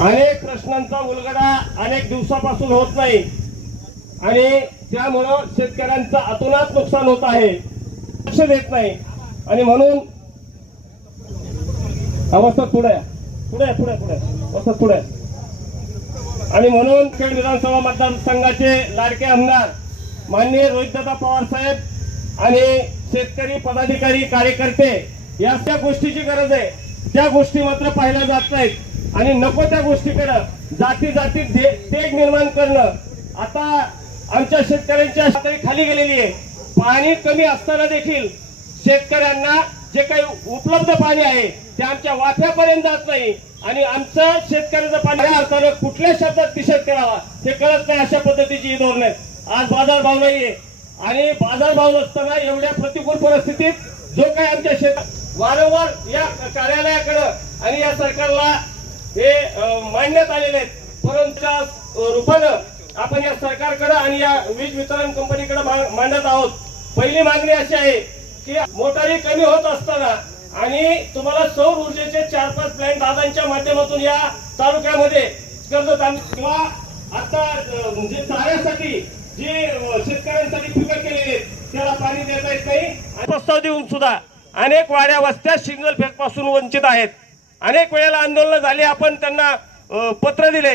अनेक प्रश्नांचा उलगडा अनेक दिवसापासून होत नाही आणि त्यामुळं शेतकऱ्यांचं अतोनात नुकसान होत आहे, लक्ष देत नाही. आणि म्हणून अवस्था पुढे अवस्था पुढे. आणि म्हणून खेड विधानसभा मतदारसंघाचे लाडके आमदार माननीय रोहितदादा पवार साहेब आणि शेतकरी पदाधिकारी कार्यकर्ते या त्या गोष्टीची गरज आहे, त्या गोष्टी मात्र पाहिल्या जात नाहीत आणि नको त्या गोष्टीकडे जाती तेज निर्माण करणं. आता आमच्या शेतकऱ्यांच्या पातळी खाली गेलेली आहे. पाणी कमी असताना देखील शेतकऱ्यांना जे काही उपलब्ध पाणी आहे ते आमच्या वाफ्यापर्यंत जात नाही आणि आमचं शेतकऱ्याचं पाणी या अर्थानं कुठल्या शब्दात निषेध करावा हे कळत नाही. अशा पद्धतीची ही धोरण आहेत. आज बाजारभाव नाहीये आणि बाजारभाव नसताना एवढ्या प्रतिकूल परिस्थितीत जो काही आमच्या शेत वारंवार या कार्यालयाकडे आणि या सरकारला हे मांडण्यात आलेले आहेत, परंतु रूपानं आपण या सरकारकडे आणि या वीज वितरण कंपनीकडे मांडत आहोत. पहिली मागणी अशी आहे की मोटारी कमी होत असताना आणि तुम्हाला सौर ऊर्जेचे 4-5 प्लॅन्ट दादांच्या माध्यमातून या तालुक्यामध्ये किंवा आता म्हणजे चाऱ्यासाठी जे शेतकऱ्यांसाठी फिकर केलेले त्याला पाणी देता येत नाही. प्रस्ताव देऊन सुद्धा अनेक वाड्या वस्त्या सिंगल फेज पासून वंचित आहेत. अनेक वेळेला आंदोलन झाली, आपण त्यांना पत्र दिले.